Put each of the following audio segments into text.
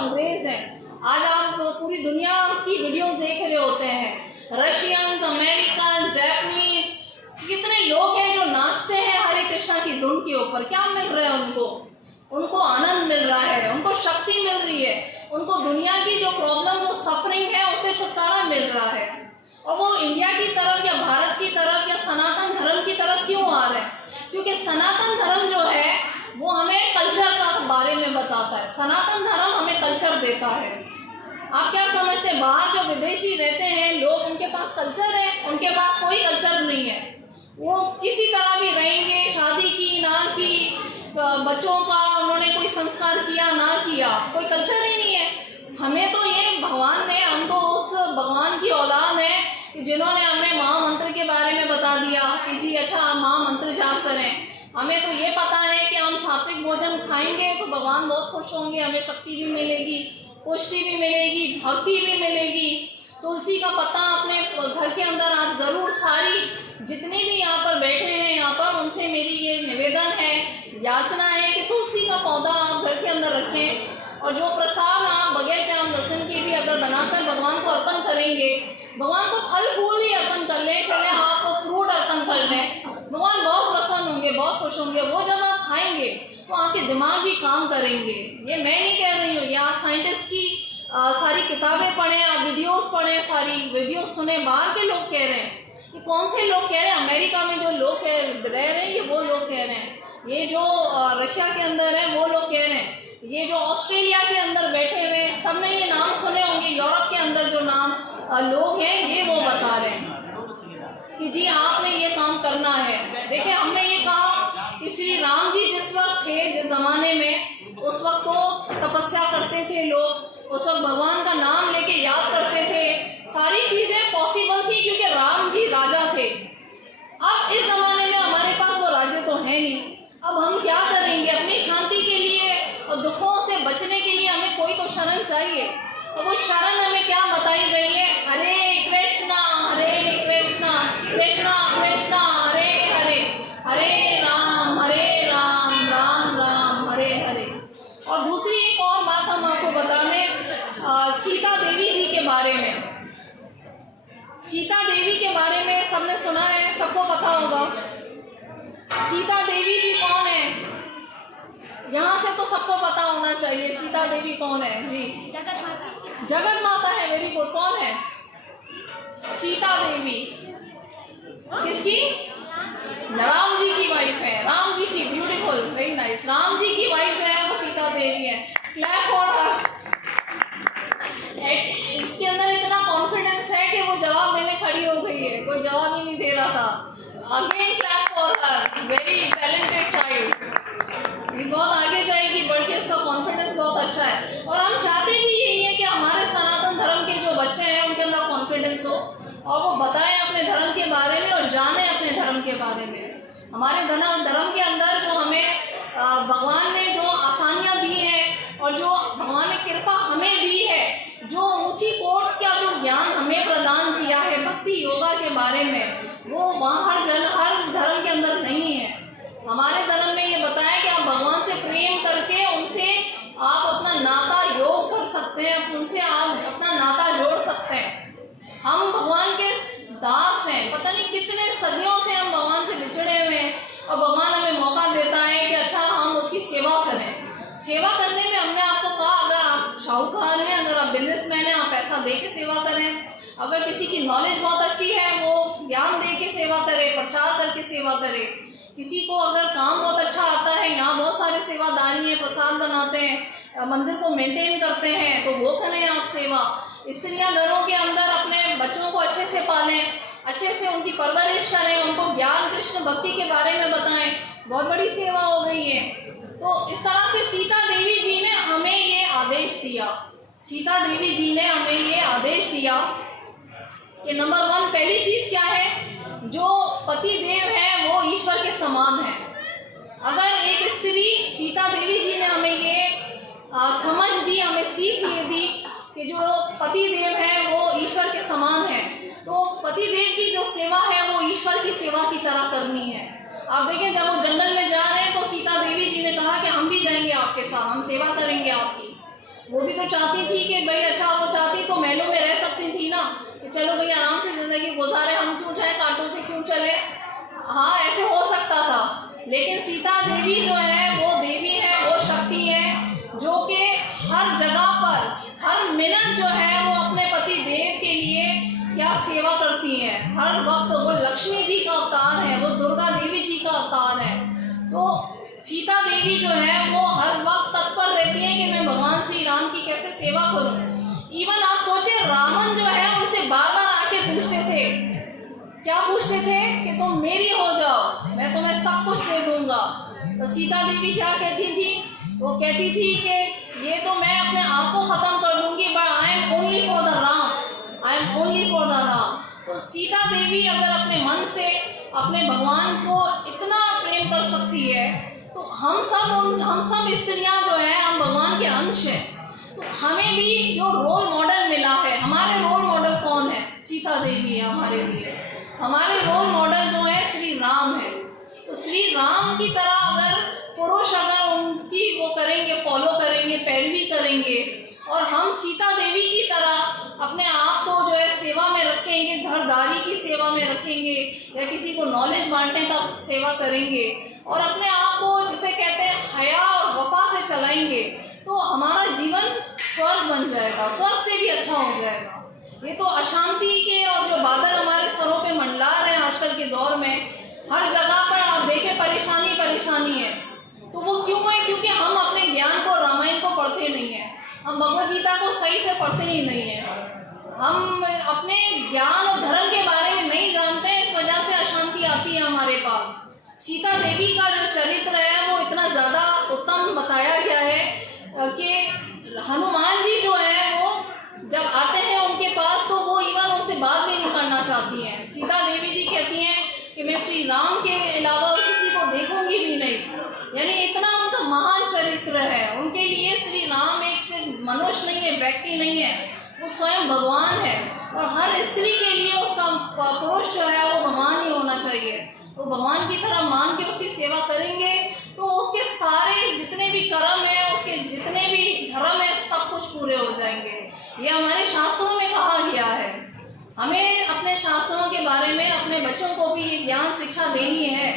अंग्रेज हैं। आज आप पूरी दुनिया की वीडियोस देख रहे होते हैं, रशियंस, अमेरिकन, जापानीज, कितने लोग हैं जो नाचते हैं हरे कृष्णा की धुन के ऊपर। क्या मिल रहा है उनको आनंद मिल रहा है, उनको शक्ति मिल रही है, उनको दुनिया की जो प्रॉब्लम्स और सफरिंग है उससे छुटकारा मिल रहा है। और वो इंडिया की तरफ या भारत की तरफ या सनातन धर्म की तरफ क्यों आ रहे हैं? क्योंकि सनातन धर्म जो है वो हमें कल्चर का बारे में बताता है, सनातन धर्म हमें कल्चर देता है। आप क्या समझते हैं, बाहर जो विदेशी रहते हैं लोग, उनके पास कल्चर है? उनके पास कोई कल्चर नहीं है। वो किसी तरह भी रहेंगे, शादी की ना की, बच्चों का उन्होंने कोई संस्कार किया ना किया, कोई कल्चर ही नहीं है। हमें तो ये भगवान ने, हम तो उस भगवान की औलाद है कि जिन्होंने हमें महामंत्र के बारे में बता दिया कि जी अच्छा आप महामंत्र जाप करें। हमें तो ये पता है कि हम सात्विक भोजन खाएंगे तो भगवान बहुत खुश होंगे, हमें शक्ति भी मिलेगी, पुष्टि भी मिलेगी, भक्ति भी मिलेगी। तुलसी का पत्ता अपने घर के अंदर आप ज़रूर, सारी जितने भी यहाँ पर बैठे हैं यहाँ पर, उनसे मेरी ये निवेदन है, याचना है कि तुलसी का पौधा आप घर के अंदर रखें। और जो प्रसाद आप बगैर प्याज लहसुन की भी अगर बनाकर भगवान को अर्पण करेंगे, भगवान को फल फूल ही अर्पण कर लें, चले आपको फ्रूट अर्पण कर लें, भगवान बहुत प्रसन्न होंगे, बहुत खुश होंगे। वो जब आप खाएंगे तो आपके दिमाग भी काम करेंगे। ये मैं नहीं कह रही हूँ, ये आप साइंटिस्ट की सारी किताबें पढ़ें, आप वीडियोस पढ़ें, सारी वीडियोस सुने, बाहर के लोग कह रहे हैं। ये कौन से लोग कह रहे हैं? अमेरिका में जो लोग रह रहे हैं ये वो लोग कह रहे हैं, ये जो रशिया के अंदर है वो लोग कह रहे हैं, ये जो ऑस्ट्रेलिया के अंदर बैठे हुए सबने ये नाम सुने होंगे, यूरोप के अंदर जो नाम लोग हैं ये वो बता रहे हैं कि जी आपने ये काम करना है। देखिए हमने ये कहा कि श्री राम जी जिस वक्त थे, जिस ज़माने में, उस वक्त तो तपस्या करते थे लोग, उस वक्त भगवान का नाम लेके याद करते थे, सारी चीज़ें पॉसिबल थी क्योंकि राम जी राजा थे। अब इस ज़माने में हमारे पास वो राज्य तो है नहीं। अब हम क्या करेंगे? अपनी शांति के लिए और दुखों से बचने के लिए हमें कोई तो शरण चाहिए। और वो शरण हमें क्या बताई गई है? हरे कृष्णा कृष्णा कृष्णा हरे हरे, हरे राम राम राम हरे हरे। और दूसरी एक और बात हम आपको बता दें सीता देवी जी के बारे में। सीता देवी के बारे में सबने सुना है, सबको पता होगा। सीता देवी जी कौन है? यहाँ से तो सबको पता होना चाहिए सीता देवी कौन है जी। जगत माता है। Very good. कौन है सीता देवी? किसकी? राम जी की वाइफ है, राम जी की। Beautiful, very nice. Ram ji की वाइफ जो है वो सीता देवी है। Clap for her. इसके अंदर इतना कॉन्फिडेंस है कि वो जवाब देने खड़ी हो गई है, कोई जवाब ही नहीं दे रहा था। Again clap for her, very talented child. बहुत आगे जाएगी बढ़ के, इसका कॉन्फिडेंस बहुत अच्छा है। और हम चाहते भी यही है कि हमारे सनातन धर्म के जो बच्चे हैं उनके अंदर कॉन्फिडेंस हो और वो बताएं अपने धर्म के बारे में और जाने अपने धर्म के बारे में। हमारे धर्म के अंदर जो हमें भगवान ने जो आसानियाँ दी हैं और जो भगवान ने कृपा हमें दी है, जो ऊंची कोट का जो ज्ञान हमें प्रदान किया है भक्ति योगा के बारे में, वो वहाँ हर धर्म के अंदर नहीं है। हमारे धर्म में ये बताया कि आप भगवान से प्रेम करके उनसे आप अपना नाता योग कर सकते हैं, उनसे आप अपना नाता जोड़ सकते हैं। हम भगवान के दास हैं, पता नहीं कितने सदियों से हम भगवान से बिछड़े हुए हैं और भगवान हमें मौका देता है कि अच्छा हम उसकी सेवा करें। सेवा करने में हमने आपको कहा, अगर आप शाहूकार हैं, अगर आप बिजनेसमैन हैं, आप पैसा दे के सेवा करें। अगर किसी की नॉलेज बहुत अच्छी है वो ज्ञान दे के सेवा करे, प्रचार करके सेवा करे। किसी को अगर काम बहुत अच्छा आता है, यहाँ बहुत सारे सेवादारी हैं, प्रसाद बनाते हैं, मंदिर को मेंटेन करते हैं, तो वो करें आप सेवा। स्त्रियाँ घरों के अंदर अपने बच्चों को अच्छे से पालें, अच्छे से उनकी परवरिश करें, उनको ज्ञान कृष्ण भक्ति के बारे में बताएं, बहुत बड़ी सेवा हो गई है। तो इस तरह से सीता देवी जी ने हमें ये आदेश दिया, सीता देवी जी ने हमें ये आदेश दिया कि नंबर 1 पहली चीज़ क्या है, जो पति देव है वो ईश्वर के समान है। अगर एक स्त्री, सीता देवी जी ने हमें ये समझ दी, हमें सीख ये दी कि जो पति देव है वो ईश्वर के समान है, तो पति देव की जो सेवा है वो ईश्वर की सेवा की तरह करनी है। आप देखें जब वो जंगल में जा रहे हैं तो सीता देवी जी ने कहा कि हम भी जाएंगे आपके साथ, हम सेवा करेंगे आपकी। वो भी तो चाहती थी कि भाई अच्छा, वो चाहती तो महलों में रह सकती थी ना, कि चलो भाई आराम से ज़िंदगी गुजारे, हम क्यों जाए कांटों पे क्यों चले। हाँ, ऐसे हो सकता था, लेकिन सीता देवी जो है वो देवी है, वो शक्ति है जो कि हर जगह पर हर मिनट जो है वो अपने पति देव के लिए क्या सेवा करती हैं। हर वक्त वो लक्ष्मी जी का अवतार है, वो दुर्गा देवी जी का अवतार है। तो सीता देवी जो है वो हर वक्त तत्पर रहती है कि मैं भगवान श्री राम की कैसे सेवा करूं। इवन आप सोचिए, रावण जो है उनसे बार बार आके पूछते थे, क्या पूछते थे कि तुम मेरी हो जाओ, मैं तुम्हें सब कुछ दे दूंगा। तो सीता देवी क्या कहती थी? वो कहती थी कि ये तो मैं अपने आप को खत्म कर दूंगी, but I am only for the Ram, I am only for the Ram. तो सीता देवी अगर अपने मन से अपने भगवान को इतना प्रेम कर सकती है, तो हम सब स्त्रियां जो है हम भगवान के अंश हैं। तो हमें भी जो रोल मॉडल मिला है, हमारे रोल मॉडल कौन है? सीता देवी है हमारे लिए। हमारे रोल मॉडल जो है श्री राम है। तो श्री राम की तरह अगर पुरुष अगर उनकी वो करेंगे, फॉलो करेंगे, पैरवी करेंगे, और हम सीता देवी की तरह अपने आप को जो है सेवा में रखेंगे, घरदारी की सेवा में रखेंगे, या किसी को नॉलेज बांटने का सेवा करेंगे, और अपने आप को जिसे कहते हैं हया और वफा से चलाएंगे, तो हमारा जीवन स्वर्ग बन जाएगा, स्वर्ग से भी अच्छा हो जाएगा। ये तो अशांति के और जो बादल हमारे सरों पे मंडला रहे हैं आजकल के दौर में, हर जगह पर आप देखें परेशानी परेशानी है। तो वो क्यों है? क्योंकि हम अपने ज्ञान को, रामायण को पढ़ते नहीं हैं, हम भगवद गीता को सही से पढ़ते ही नहीं हैं, हम अपने ज्ञान और धर्म के बारे में नहीं जानते हैं, इस वजह से अशांति आती है हमारे पास। सीता देवी का जो चरित्र है वो इतना ज़्यादा उत्तम बताया गया है कि हनुमान जी जो है वो जब आते हैं उनके पास, तो वो इवन उनसे बात भी नहीं करना चाहती हैं। सीता देवी जी कहती हैं कि मैं श्री राम के अलावा और किसी को देखूंगी भी नहीं। यानी इतना उनका महान चरित्र है। उनके लिए श्री राम एक सिर्फ मनुष्य नहीं है, व्यक्ति नहीं है, वो स्वयं भगवान है। और हर स्त्री के लिए उसका पुरुष जो है वो भगवान ही होना चाहिए। वो भगवान की तरह मान के उसकी सेवा करेंगे तो उसके सारे जितने भी कर्म है, उसके जितने भी धर्म है, सब कुछ पूरे हो जाएंगे। ये हमारे शास्त्रों में कहा गया है। हमें अपने शास्त्रों के बारे में अपने बच्चों को भी ये ज्ञान शिक्षा देनी है।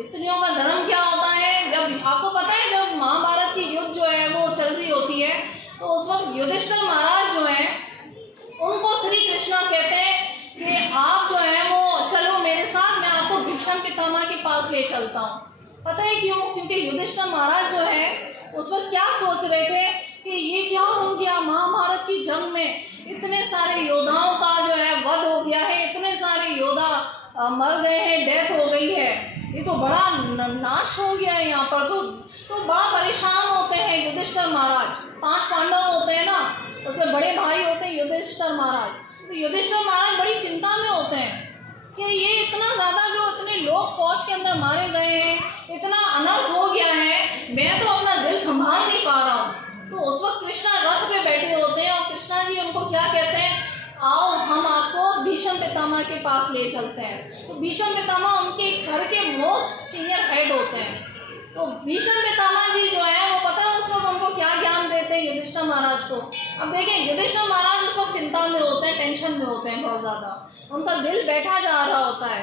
स्त्रियों का धर्म क्या होता है? जब आपको पता है, जब महाभारत की युद्ध जो है वो चल रही होती है, तो उस वक्त युधिष्ठिर महाराज जो है उनको श्री कृष्णा कहते हैं कि आप जो है वो चलो मेरे साथ, मैं आपको भीष्म पितामह के पास ले चलता हूँ। पता है क्यों? क्योंकि युधिष्ठिर महाराज जो है उस वक्त क्या सोच रहे थे कि ये क्या हो गया, महाभारत की जंग में इतने सारे योद्धाओं का जो है वध हो गया है, इतने सारे योद्धा मर गए हैं, डेथ हो गई है, ये तो बड़ा नाश हो गया है यहाँ पर। तो बड़ा परेशान होते हैं युधिष्ठिर महाराज। 5 पांडव होते हैं ना, उससे बड़े भाई होते हैं युधिष्ठिर महाराज। तो युधिष्ठिर महाराज बड़ी चिंता में होते हैं कि ये इतना ज़्यादा जो इतने लोग फौज के अंदर मारे गए हैं, इतना अनर्थ हो गया है, मैं तो अपना दिल संभाल नहीं पा रहा हूँ। तो उस वक्त कृष्णा रथ पे बैठे होते हैं और कृष्णा जी उनको क्या कहते हैं, आओ हम आपको भीष्म पितामह के पास ले चलते हैं। तो भीष्म पितामह उनके घर के मोस्ट सीनियर हेड होते हैं। तो भीष्म पितामह जी जो है वो पता है उस वक्त उनको क्या ज्ञान देते हैं युधिष्ठिर महाराज को। अब देखें, युधिष्ठिर महाराज उस वक्त चिंता में होते हैं, टेंशन में होते हैं बहुत ज़्यादा, उनका दिल बैठा जा रहा होता है।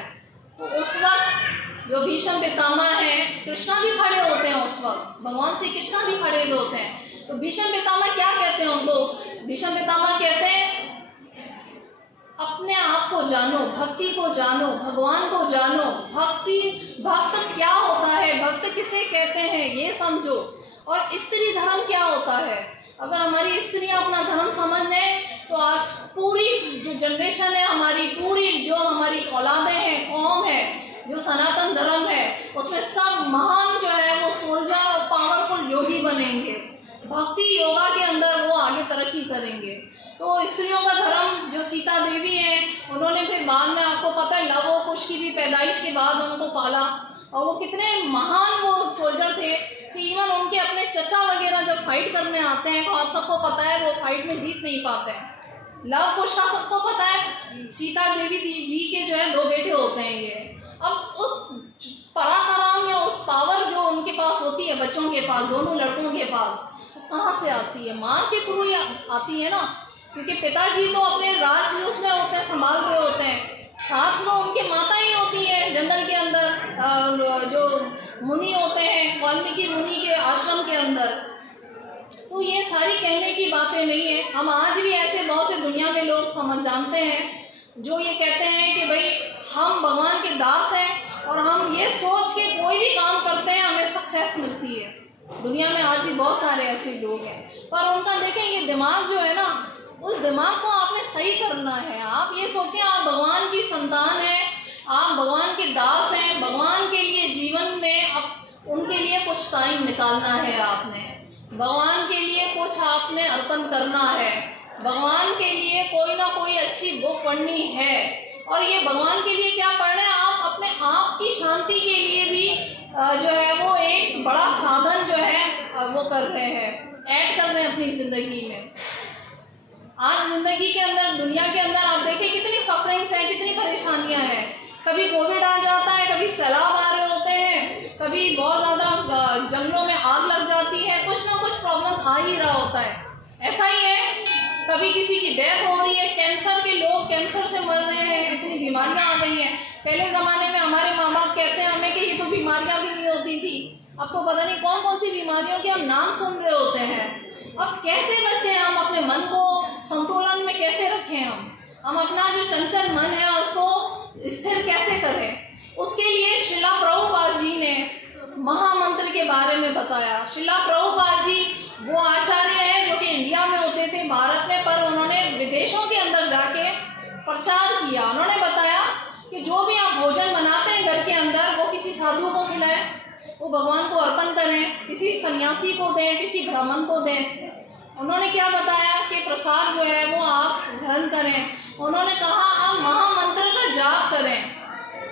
तो उस वक्त जो भीष्म पितामह है, कृष्णा भी खड़े होते हैं, उस वक्त भगवान श्री कृष्णा भी खड़े हुए होते हैं। तो भीष्म पितामह क्या कहते हैं उनको? भीष्म पितामह कहते हैं अपने आप को जानो, भक्ति को जानो, भगवान को जानो, भक्त क्या होता है, भक्त किसे कहते हैं ये समझो, और स्त्री धर्म क्या होता है। अगर हमारी स्त्रियां अपना धर्म समझ लें तो आज पूरी जो जनरेशन है हमारी, पूरी जो हमारी औलादें हैं, कौम है, जो सनातन धर्म है, उसमें सब महान जो है वो सोल्जर और पावरफुल योगी बनेंगे। भक्ति योगा के अंदर वो आगे तरक्की करेंगे। तो स्त्रियों का धर्म जो सीता देवी है, उन्होंने फिर बाद में आपको पता है लव और कुश की भी पैदाइश के बाद उनको पाला, और वो कितने महान वो सोल्जर थे कि इवन उनके अपने चचा वगैरह जब फाइट करने आते हैं तो आप सबको पता है वो फाइट में जीत नहीं पाते हैं। लव कुश का सबको पता है, सीता देवी जी के जो है 2 बेटे होते हैं ये। अब उस पराक्रम या उस पावर जो उनके पास होती है, बच्चों के पास, दोनों लड़कों के पास, कहाँ से आती है? माँ के थ्रू ही आती है ना, क्योंकि पिताजी तो अपने राज्य उसमें होते हैं, संभाल रहे होते हैं, साथ तो उनके माता ही होती है जंगल के अंदर, जो मुनि होते हैं वाल्मीकि मुनि के आश्रम के अंदर। तो ये सारी कहने की बातें नहीं है। हम आज भी ऐसे बहुत से दुनिया में लोग समझ जानते हैं जो ये कहते हैं कि भाई हम भगवान के दास हैं और हम ये सोच के कोई भी काम करते हैं हमें सक्सेस मिलती है। दुनिया में आज भी बहुत सारे ऐसे लोग हैं, पर उनका देखें ये दिमाग जो है ना, उस दिमाग को आपने सही करना है। आप ये सोचें आप भगवान की संतान हैं, आप भगवान के दास हैं, भगवान के लिए जीवन में अब उनके लिए कुछ टाइम निकालना है, आपने भगवान के लिए कुछ आपने अर्पण करना है, भगवान के लिए कोई ना कोई अच्छी बुक पढ़नी है। और ये भगवान के लिए क्या पढ़ रहे हैं, आप अपने आप की शांति के लिए भी जो है वो एक बड़ा साधन जो है वो कर रहे हैं, ऐड कर रहे हैं अपनी ज़िंदगी में। आज ज़िंदगी के अंदर, दुनिया के अंदर आप देखें कितनी सफरिंग्स हैं, कितनी परेशानियां हैं। कभी कोविड आ जाता है, कभी सैलाब आ रहे होते हैं, कभी बहुत ज़्यादा जंगलों में आग लग जाती है, कुछ ना कुछ प्रॉब्लम्स आ ही रहा होता है। ऐसा ही है, कभी किसी की डेथ हो रही है, कैंसर के लोग कैंसर से मर रहे हैं, इतनी बीमारियां आ गई हैं। पहले ज़माने में हमारे माँ बाप कहते हैं हमें कि ये तो बीमारियां भी नहीं होती थी, अब तो पता नहीं कौन कौन सी बीमारियों के हम नाम सुन रहे होते हैं। अब कैसे बचें हम, अपने मन को संतुलन में कैसे रखें, हम अपना जो चंचल मन है उसको स्थिर कैसे करें। उसके लिए शिला प्रभुपाद जी ने महामंत्र के बारे में बताया। शिला प्रभुपाद जी वो आचार्य हैं जो कि इंडिया में होते थे, भारत में, पर उन्होंने विदेशों के अंदर जाके प्रचार किया। उन्होंने बताया कि जो भी आप भोजन बनाते हैं घर के अंदर, वो किसी साधु को खिलाएं, वो भगवान को अर्पण करें, किसी सन्यासी को दें, किसी ब्राह्मण को दें। उन्होंने क्या बताया कि प्रसाद जो है वो आप ग्रहण करें। उन्होंने कहा आप महामंत्र का जाप करें।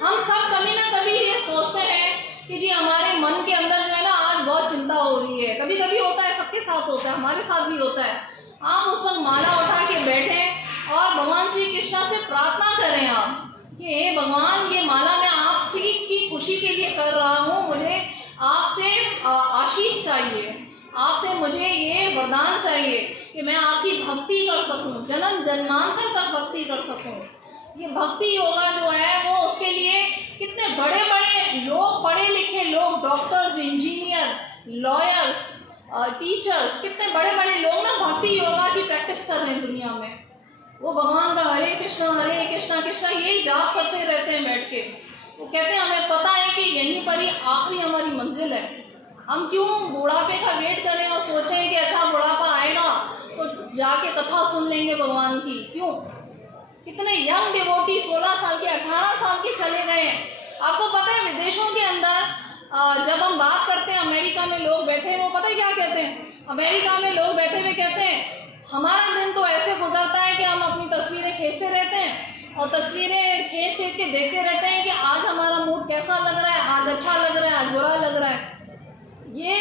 हम सब कभी ना कभी ये सोचते हैं कि जी हमारे मन के अंदर जो है ना आज बहुत चिंता हो रही है, कभी कभी होता है, सबके साथ होता है, हमारे साथ भी होता है। आप उस वक्त माला उठा के बैठें और भगवान श्री कृष्ण से प्रार्थना करें आप कि हे भगवान, ये माला मैं आपकी की खुशी के लिए कर रहा हूँ, मुझे आपसे आशीष चाहिए, आपसे मुझे ये वरदान चाहिए कि मैं आपकी भक्ति कर सकूं, जन्म जन्मांतर तक भक्ति कर सकूं। ये भक्ति योगा जो है वो उसके लिए कितने बड़े बड़े लोग, पढ़े लिखे लोग, डॉक्टर्स, इंजीनियर, लॉयर्स, टीचर्स, कितने बड़े बड़े लोग ना भक्ति योगा की प्रैक्टिस कर रहे हैं दुनिया में। वो भगवान का हरे कृष्णा कृष्णा यही जाप करते रहते हैं बैठ के। वो कहते हैं हमें पता है कि यहीं पर ही आखिरी हमारी मंजिल है, हम क्यों बुढ़ापे का वेट करें और सोचें कि अच्छा बुढ़ापा आएगा तो जाके कथा सुन लेंगे भगवान की। क्यों? कितने यंग डिवोटी 16 साल के, 18 साल के चले गए हैं। आपको पता है विदेशों के अंदर जब हम बात करते हैं, अमेरिका में लोग बैठे हैं, वो पता है क्या कहते हैं, अमेरिका में लोग बैठे हुए कहते हैं हमारा दिन तो ऐसे गुजरता है कि हम अपनी तस्वीरें खींचते रहते हैं और तस्वीरें खींच के देखते रहते हैं कि आज हमारा मूड कैसा लग रहा है, आज अच्छा लग रहा है, आज बुरा लग रहा है। ये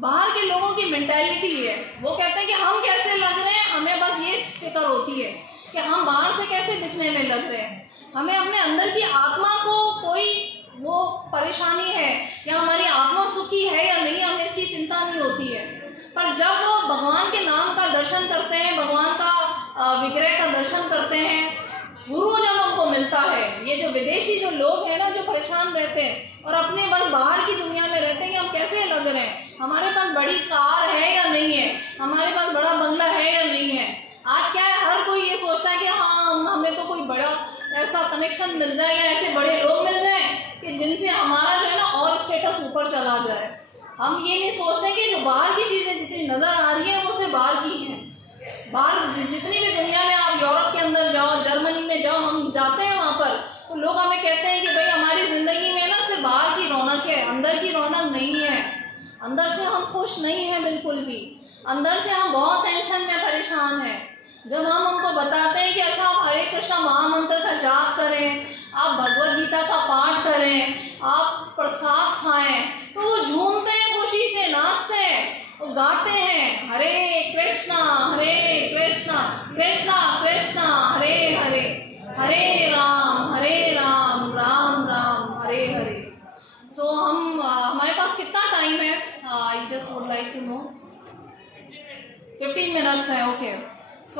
बाहर के लोगों की मेंटालिटी है। वो कहते हैं कि हम कैसे लग रहे हैं, हमें बस ये फिक्र होती है कि हम बाहर से कैसे दिखने में लग रहे हैं, हमें अपने अंदर की आत्मा को कोई वो परेशानी है या हमारी आत्मा सुखी है या नहीं, हमें इसकी चिंता नहीं होती है। पर जब वो भगवान के नाम का दर्शन करते हैं, भगवान का विग्रह का दर्शन करते हैं, गुरु जब हमको मिलता है, ये जो विदेशी जो लोग हैं ना, जो परेशान रहते हैं और अपने बस बाहर की दुनिया में रहते हैं कि हम कैसे लग रहे हैं, हमारे पास बड़ी कार है या नहीं है, हमारे पास बड़ा बंगला है या नहीं है। आज क्या है, हर कोई ये सोचता है कि हाँ हमें तो कोई बड़ा ऐसा कनेक्शन मिल जाए या ऐसे बड़े लोग मिल जाए कि जिनसे हमारा जो है ना और स्टेटस ऊपर चला जाए। हम ये नहीं सोचते कि जो बाहर की चीज़ें जितनी नज़र आ रही हैं वो सिर्फ बाहर की हैं। बाहर जितनी भी दुनिया में आप यूरोप के अंदर जाओ, जर्मनी में जाओ, हम जाते हैं वहाँ पर तो लोग हमें कहते हैं कि भाई हमारी ज़िंदगी में ना सिर्फ बाहर की रौनक है, अंदर की रौनक नहीं है, अंदर से हम खुश नहीं हैं बिल्कुल भी, अंदर से हम बहुत टेंशन में परेशान हैं। जब हम उनको बताते हैं कि अच्छा आप हरे कृष्णा महामंत्र का जाप करें, आप भगवद गीता का पाठ करें, आप प्रसाद खाएं, तो वो झूमते हैं, खुशी से नाचते हैं, वो गाते हैं हरे कृष्णा कृष्णा कृष्णा हरे हरे, हरे राम राम राम हरे हरे। सो हम हमारे पास कितना टाइम है? I just would like to know. 15 minutes है, ओके।